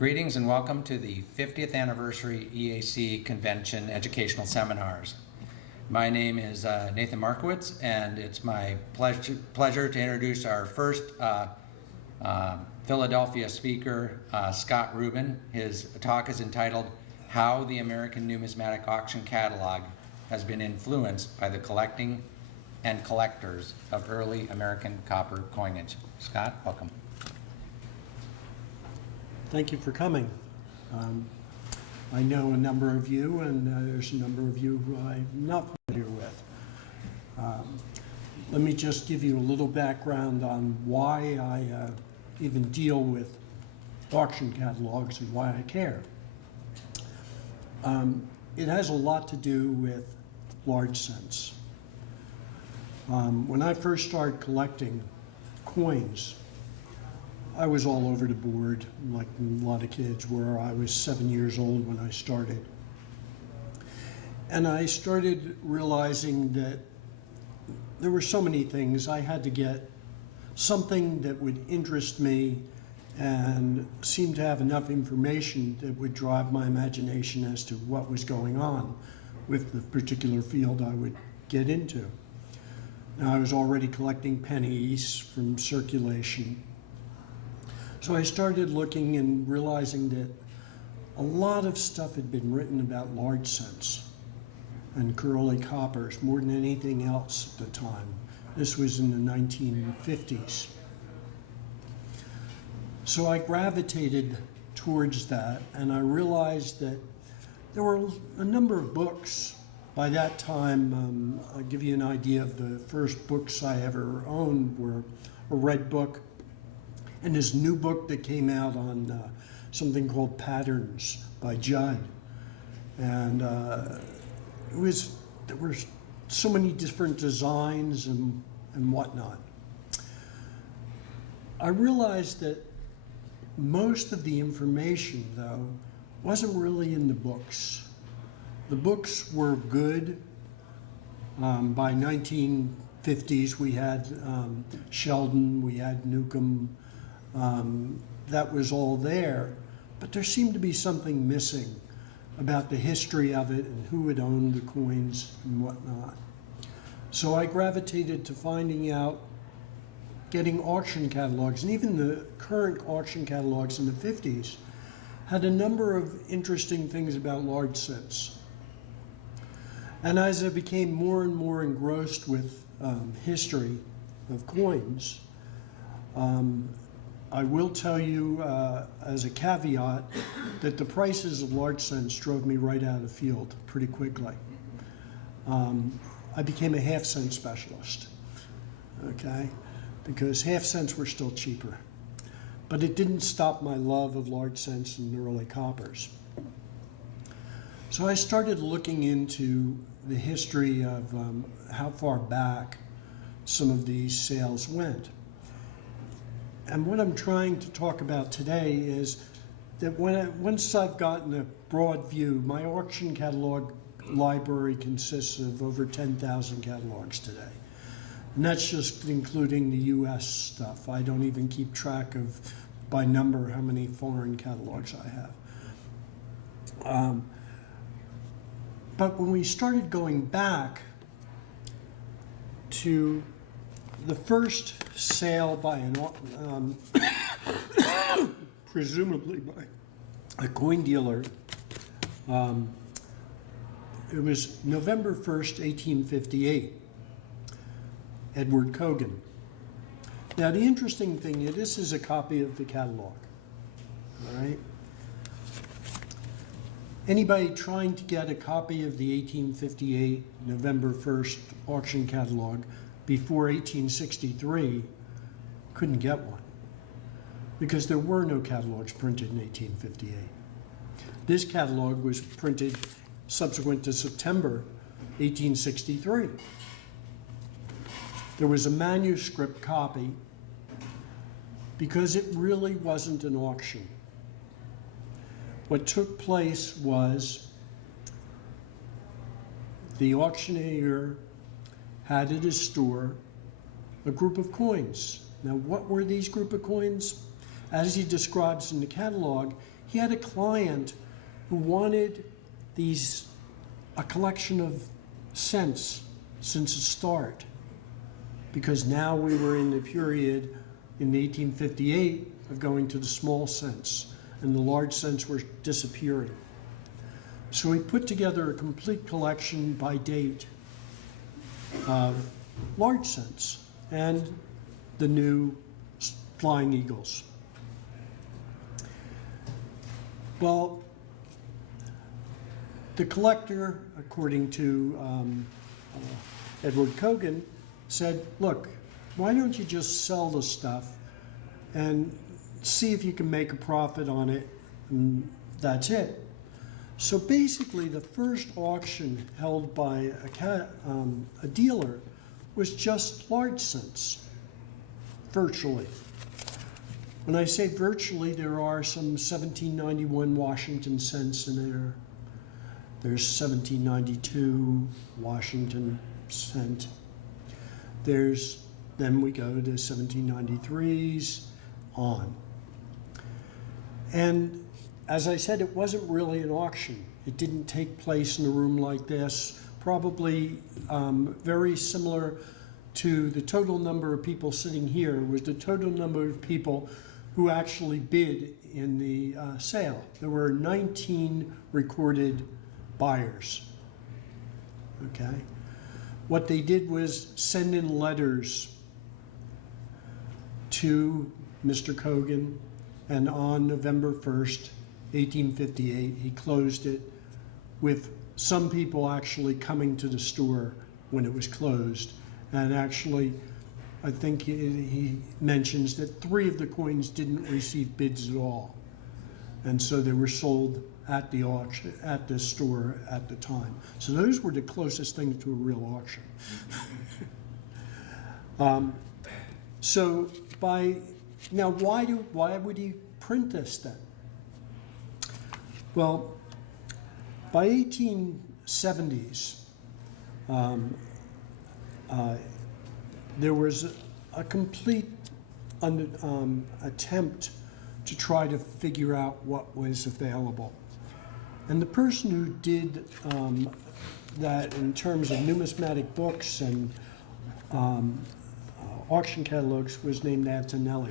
Greetings and welcome to the 50th Anniversary EAC Convention Educational Seminars. My name is Nathan Markowitz, and it's my pleasure to introduce our first Philadelphia speaker, Scott Rubin. His talk is entitled, How the American Numismatic Auction Catalog Has Been Influenced by the Collecting and Collectors of Early American Copper Coinage. Scott, welcome. Thank you for coming. I know a number of you, and there's a number of you who I'm not familiar with. Let me just give you a little background on why I even deal with auction catalogs and why I care. It has a lot to do with large cents. When I first started collecting coins, I was all over the board, like a lot of kids were. I was 7 years old when I started. And I started realizing that there were so many things. I had to get something that would interest me and seem to have enough information that would drive my imagination as to what was going on with the particular field I would get into. Now, I was already collecting pennies from circulation. So I started looking and realizing that a lot of stuff had been written about large cents and early coppers more than anything else at the time. This was in the 1950s. So I gravitated towards that, and I realized that there were a number of books. By that time, I'll give you an idea of the first books I ever owned were a red book and this new book that came out on something called Patterns by Judd. And there were so many different designs and whatnot. I realized that most of the information, though, wasn't really in the books. The books were good. By 1950s, we had Sheldon, we had Newcomb. That was all there, but there seemed to be something missing about the history of it and who had owned the coins and whatnot. So I gravitated to finding out, getting auction catalogs, and even the current auction catalogs in the 50s had a number of interesting things about large cents. And as I became more and more engrossed with history of coins, I will tell you as a caveat that the prices of large cents drove me right out of the field pretty quickly. I became a half cent specialist, okay? Because half cents were still cheaper. But it didn't stop my love of large cents and early coppers. So I started looking into the history of how far back some of these sales went. And what I'm trying to talk about today is that once I've gotten a broad view, my auction catalog library consists of over 10,000 catalogs today. And that's just including the US stuff. I don't even keep track of, by number, how many foreign catalogs I have. But when we started going back to the first sale by an, presumably by a coin dealer, it was November 1st, 1858, Edward Cogan. Now the interesting thing is this is a copy of the catalog, all right? Anybody trying to get a copy of the 1858 November 1st auction catalog before 1863 couldn't get one because there were no catalogs printed in 1858. This catalog was printed subsequent to September 1863. There was a manuscript copy because it really wasn't an auction. What took place was the auctioneer had at his store a group of coins. Now, what were these group of coins? As he describes in the catalog, he had a client who wanted a collection of cents since the start, because now we were in the period in 1858 of going to the small cents, and the large cents were disappearing. So he put together a complete collection by date of large cents and the new flying eagles. Well, the collector, according to Edward Cogan, said, look, why don't you just sell the stuff and see if you can make a profit on it, and that's it. So basically, the first auction held by a dealer was just large cents, virtually. When I say virtually, there are some 1791 Washington cents in there. There's 1792 Washington cent. Then we go to 1793s on. And as I said, it wasn't really an auction. It didn't take place in a room like this, probably very similar to the total number of people sitting here was the total number of people who actually bid in the sale. There were 19 recorded buyers, okay? What they did was send in letters to Mr. Cogan, and on November 1st, 1858, he closed it with some people actually coming to the store when it was closed. And actually, I think he mentions that 3 of the coins didn't receive bids at all. And so they were sold at the auction, at the store at the time. So those were the closest things to a real auction. Now why would he print this then? Well, by 1870s, there was a complete attempt to try to figure out what was available. And the person who did that in terms of numismatic books and auction catalogs was named Antonelli.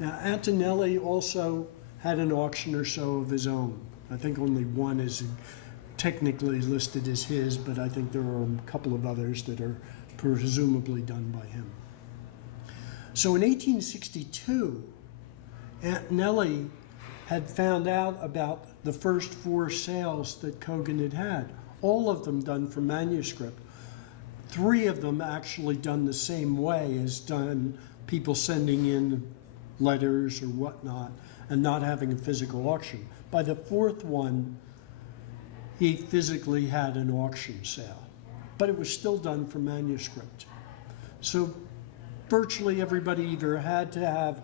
Now, Antonelli also had an auction or so of his own. I think only one is technically listed as his, but I think there are a couple of others that are presumably done by him. So in 1862, Antonelli had found out about the first 4 sales that Cogan had had, all of them done for manuscript. 3 of them actually done the same way as done people sending in letters or whatnot and not having a physical auction. By the 4th one, he physically had an auction sale, but it was still done for manuscript. So virtually everybody either had to have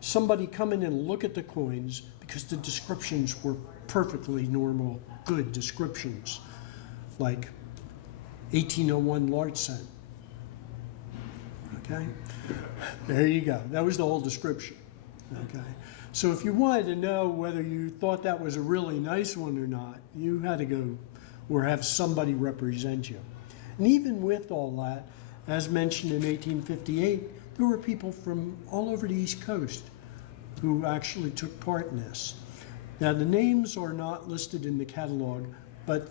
somebody come in and look at the coins because the descriptions were perfectly normal, good descriptions, like 1801 large cent. Okay, there you go. That was the whole description. Okay, so if you wanted to know whether you thought that was a really nice one or not, you had to go or have somebody represent you. And even with all that, as mentioned in 1858, there were people from all over the East Coast who actually took part in this. Now, the names are not listed in the catalog, but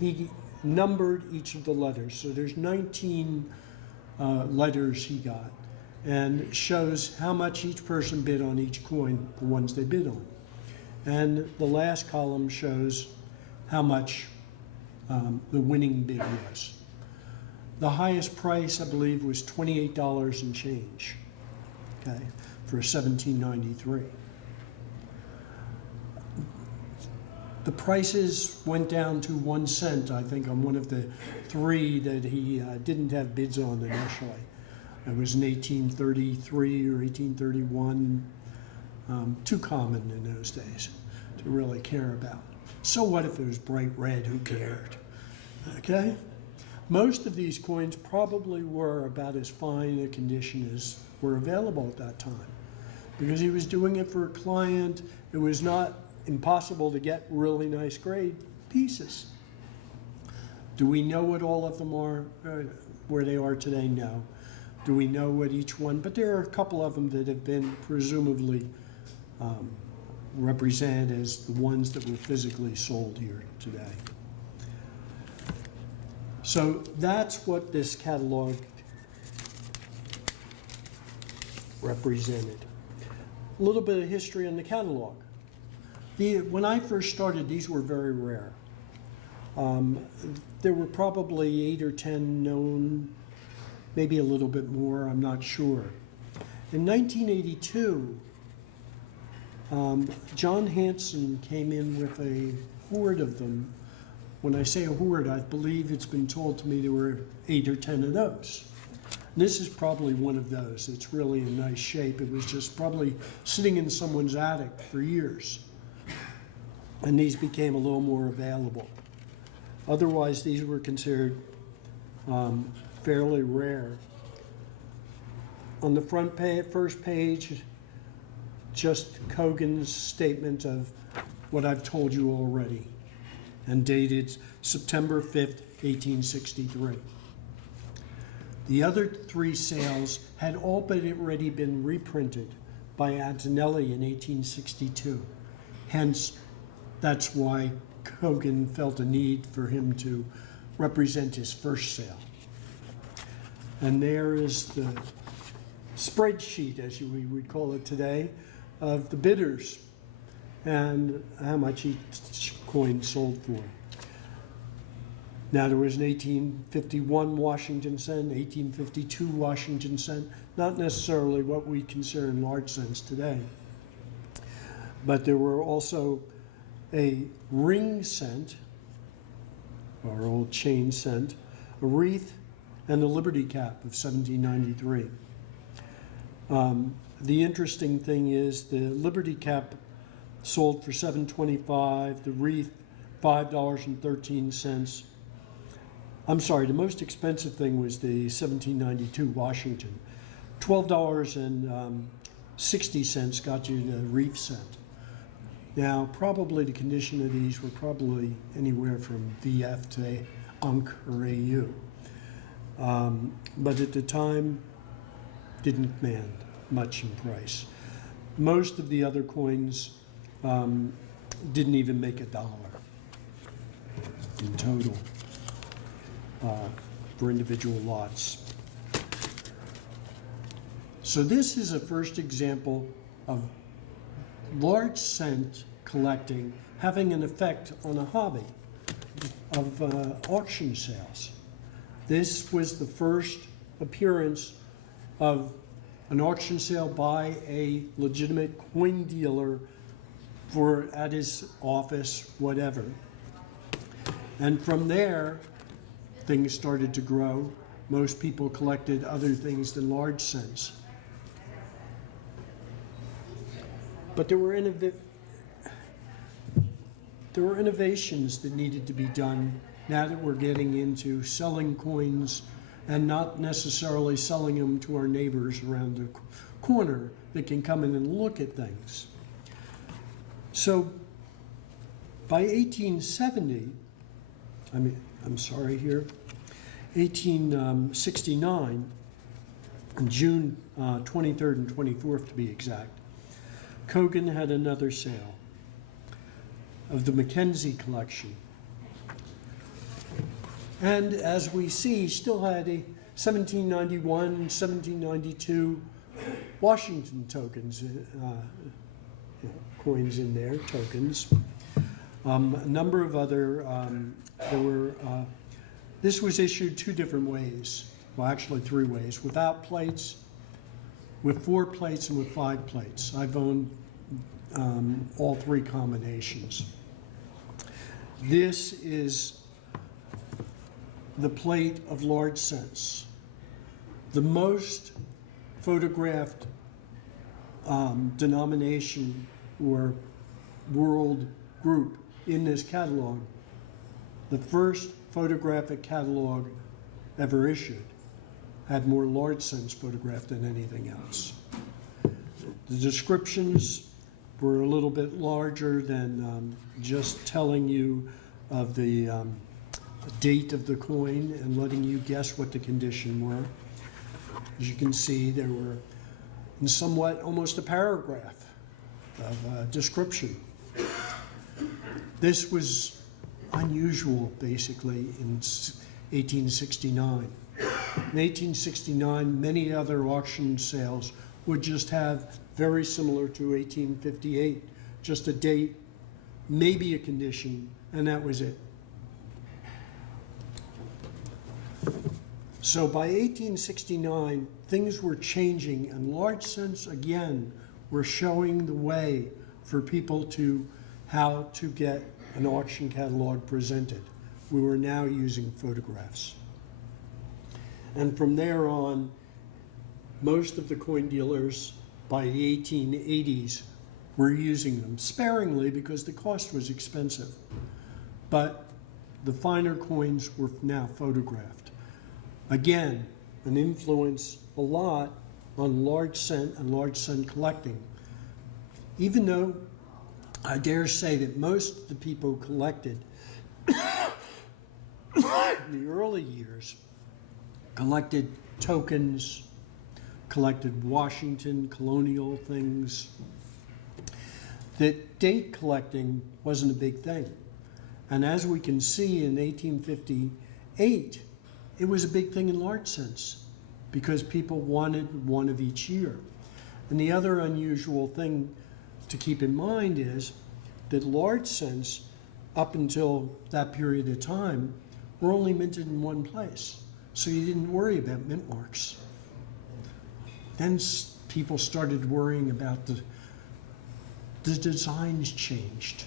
he numbered each of the letters. So there's 19 letters he got, and shows how much each person bid on each coin, the ones they bid on. And the last column shows how much the winning bid was. The highest price, I believe, was $28 and change, okay, for 1793. The prices went down to 1 cent, I think, on one of the 3 that he didn't have bids on initially. It was in 1833 or 1831, too common in those days to really care about. So what if it was bright red? Who cared? Okay? Most of these coins probably were about as fine a condition as were available at that time, because he was doing it for a client it was not impossible to get really nice grade pieces. Do we know what all of them are, where they are today? No. Do we know what each one? But there are a couple of them that have been presumably represented as the ones that were physically sold here today. So that's what this catalog represented. A little bit of history on the catalog. When I first started, these were very rare. There were probably 8 or 10 known, maybe a little bit more, I'm not sure. In 1982, John Hanson came in with a horde of them. When I say a horde, I believe it's been told to me there were 8 or 10 of those. This is probably one of those. It's really in nice shape. It was just probably sitting in someone's attic for years. And these became a little more available. Otherwise, these were considered fairly rare. On the front page, first page, just Cogan's statement of what I've told you already, and dated September 5th, 1863. The other 3 sales had all but already been reprinted by Antonelli in 1862. Hence, that's why Cogan felt a need for him to represent his first sale. And there is the spreadsheet, as we would call it today, of the bidders and how much each coin sold for. Now, there was an 1851 Washington cent, 1852 Washington cent, not necessarily what we consider in large cents today. But there were also a ring cent, or old chain cent, a wreath, and a Liberty cap of 1793. The interesting thing is the Liberty cap sold for $7.25, the wreath $5.13. I'm sorry, the most expensive thing was the 1792 Washington. $12.60 got you the wreath cent. Now, probably the condition of these were probably anywhere from VF to Unk or AU. But at the time, didn't command much in price. Most of the other coins didn't even make $1 in total for individual lots. So this is a first example of large cent collecting having an effect on a hobby of auction sales. This was the first appearance of an auction sale by a legitimate coin dealer at his office, whatever. And from there, things started to grow. Most people collected other things than large cents. But there were innovations that needed to be done now that we're getting into selling coins and not necessarily selling them to our neighbors around the corner that can come in and look at things. So by 1870, 1869, on June 23rd and 24th to be exact, Cogan had another sale of the Mackenzie collection. And as we see, he still had a 1791, 1792 Washington tokens, coins in there, tokens. A number of other, this was issued 2 different ways, well actually 3 ways, without plates, with 4 plates, and with 5 plates. I've owned all 3 combinations. This is the plate of large cents. The most photographed denomination or world group in this catalog, the first photographic catalog ever issued, had more large cents photographed than anything else. The descriptions were a little bit larger than just telling you of the date of the coin and letting you guess what the condition were. As you can see, there were in somewhat almost a paragraph of description. This was unusual, basically, in 1869. In 1869, many other auction sales would just have very similar to 1858, just a date, maybe a condition, and that was it. So by 1869, things were changing, and large cents again were showing the way for people to how to get an auction catalog presented. We were now using photographs. And from there on, most of the coin dealers by the 1880s were using them sparingly because the cost was expensive. But the finer coins were now photographed. Again, an influence a lot on large cent and large cent collecting. Even though I dare say that most of the people who collected in the early years collected tokens, collected Washington colonial things, that date collecting wasn't a big thing. And as we can see in 1858, it was a big thing in large cents because people wanted one of each year. And the other unusual thing to keep in mind is that large cents, up until that period of time, were only minted in one place. So you didn't worry about mint marks. Then people started worrying about the designs changed.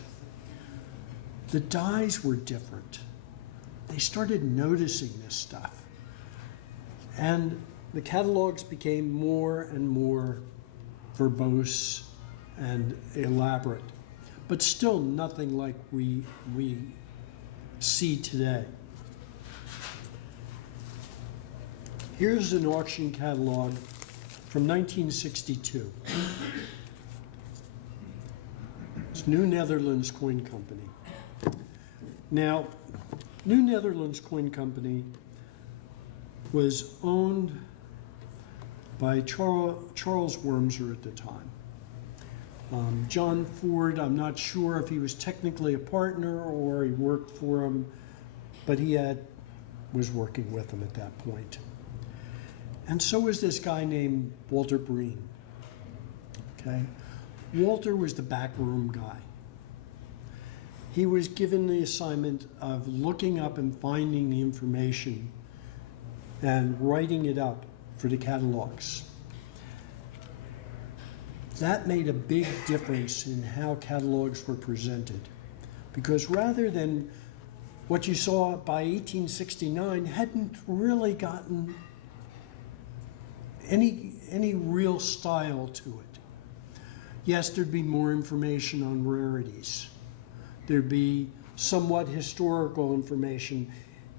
The dies were different. They started noticing this stuff. And the catalogs became more and more verbose and elaborate, but still nothing like we see today. Here's an auction catalog from 1962. It's New Netherlands Coin Company. Now, New Netherlands Coin Company was owned by Charles Wormser at the time. John Ford, I'm not sure if he was technically a partner or he worked for him, but he was working with him at that point. And so was this guy named Walter Breen. Okay? Walter was the backroom guy. He was given the assignment of looking up and finding the information and writing it up for the catalogs. That made a big difference in how catalogs were presented, because rather than what you saw by 1869 hadn't really gotten any real style to it. Yes, there'd be more information on rarities. There'd be somewhat historical information.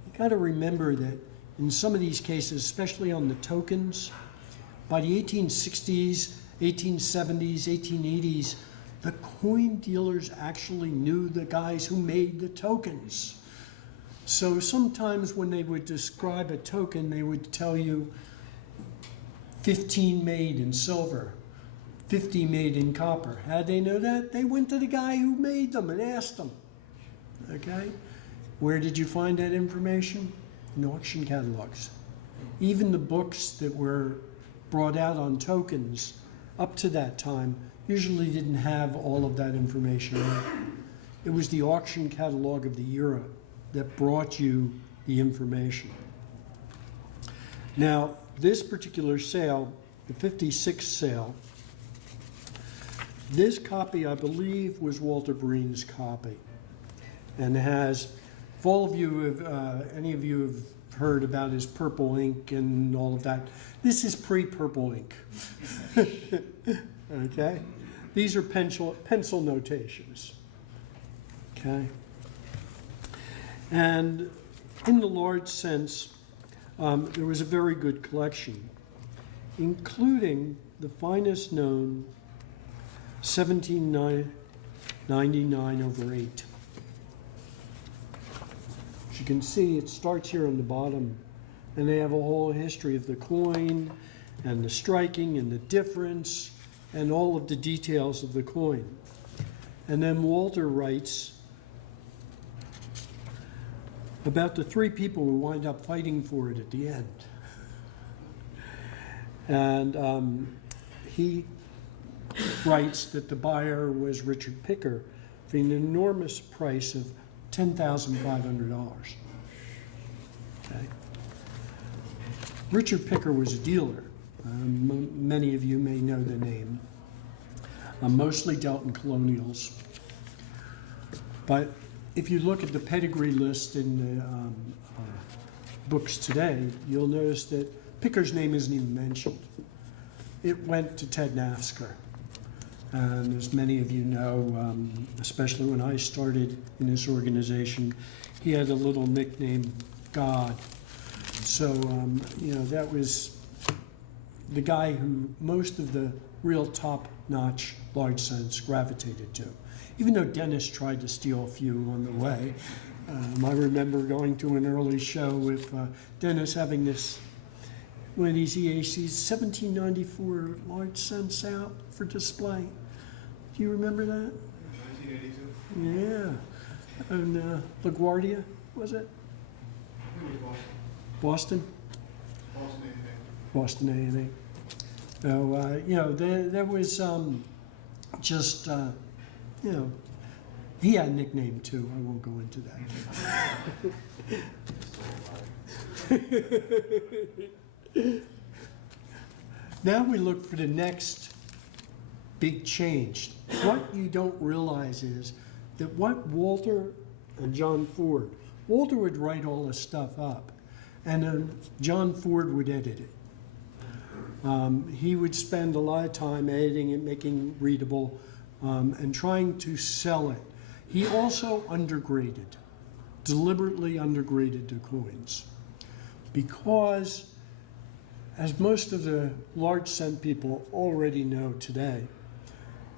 You got to remember that in some of these cases, especially on the tokens, by the 1860s, 1870s, 1880s, the coin dealers actually knew the guys who made the tokens. So sometimes when they would describe a token, they would tell you 15 made in silver, 50 made in copper. How'd they know that? They went to the guy who made them and asked them. Okay? Where did you find that information? In auction catalogs. Even the books that were brought out on tokens up to that time usually didn't have all of that information in it. It was the auction catalog of the era that brought you the information. Now, this particular sale, the 56 sale, this copy, I believe, was Walter Breen's copy, and has, if all of you have, any of you have heard about his purple ink and all of that, this is pre-purple ink. Okay? These are pencil notations. Okay? And in the large sense, there was a very good collection, including the finest known 1799/8. As you can see, it starts here on the bottom, and they have a whole history of the coin and the striking and the difference and all of the details of the coin. And then Walter writes about the three people who wind up fighting for it at the end. And he writes that the buyer was Richard Picker for an enormous price of $10,500. Okay. Richard Picker was a dealer. Many of you may know the name. Mostly dealt in colonials. But if you look at the pedigree list in the books today, you'll notice that Picker's name isn't even mentioned. It went to Ted Nafsker. And as many of you know, especially when I started in this organization, he had a little nickname, God. So, that was the guy who most of the real top-notch large cents gravitated to. Even though Dennis tried to steal a few on the way. I remember going to an early show with Dennis having one of these EAC's 1794 large cents out for display. Do you remember that? 1982. Yeah. And LaGuardia, was it? I think it was Boston? Boston. Boston A&A. So, there was just, he had a nickname too. I won't go into that. Now we look for the next big change. What you don't realize is that what Walter and John Ford, Walter would write all this stuff up, and then John Ford would edit it. He would spend a lot of time editing it, making it readable, and trying to sell it. He also deliberately undergraded the coins, because as most of the large cent people already know today,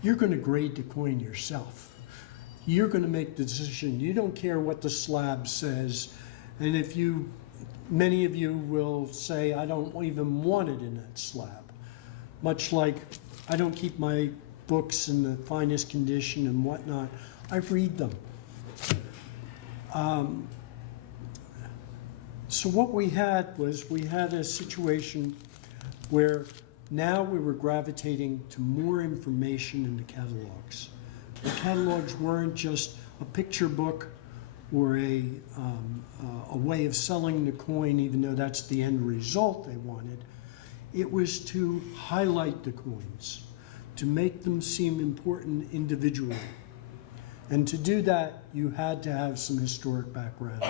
you're going to grade the coin yourself. You're going to make the decision. You don't care what the slab says. And many of you will say, I don't even want it in that slab. Much like I don't keep my books in the finest condition and whatnot. I read them. So what we had a situation where now we were gravitating to more information in the catalogs. The catalogs weren't just a picture book or a way of selling the coin, even though that's the end result they wanted. It was to highlight the coins, to make them seem important individually. And to do that, you had to have some historic background.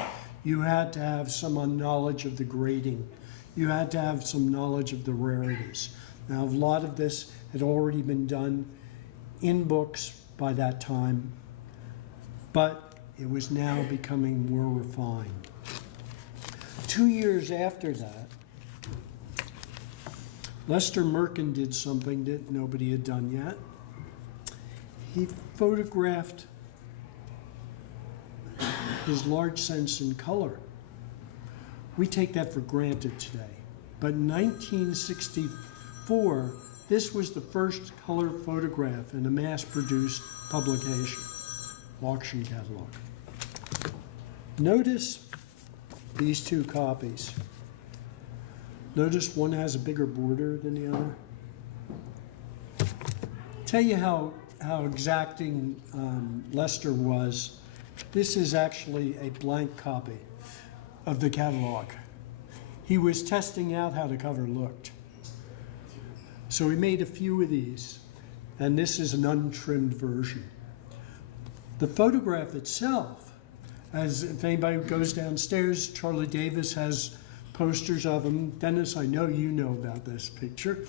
You had to have some knowledge of the grading. You had to have some knowledge of the rarities. Now, a lot of this had already been done in books by that time, but it was now becoming more refined. 2 years after that, Lester Merkin did something that nobody had done yet. He photographed his large cents in color. We take that for granted today. But in 1964, this was the first color photograph in a mass-produced publication, auction catalog. Notice these two copies. Notice one has a bigger border than the other. Tell you how exacting Lester was. This is actually a blank copy of the catalog. He was testing out how the cover looked. So he made a few of these, and this is an untrimmed version. The photograph itself, if anybody goes downstairs, Charlie Davis has posters of them. Dennis, I know you know about this picture.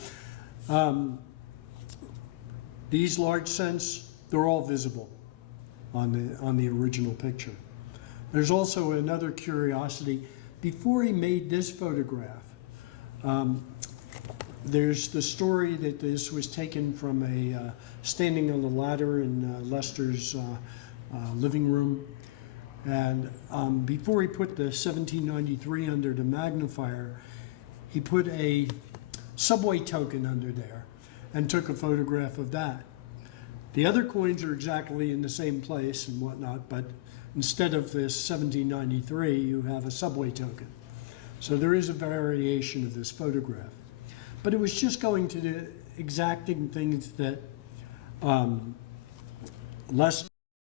These large cents, they're all visible on the original picture. There's also another curiosity. Before he made this photograph, There's the story that this was taken from a standing on the ladder in Lester's living room. And before he put the 1793 under the magnifier, he put a subway token under there and took a photograph of that. The other coins are exactly in the same place and whatnot, but instead of this 1793, you have a subway token. So there is a variation of this photograph. But it was just going to the exacting things that Lester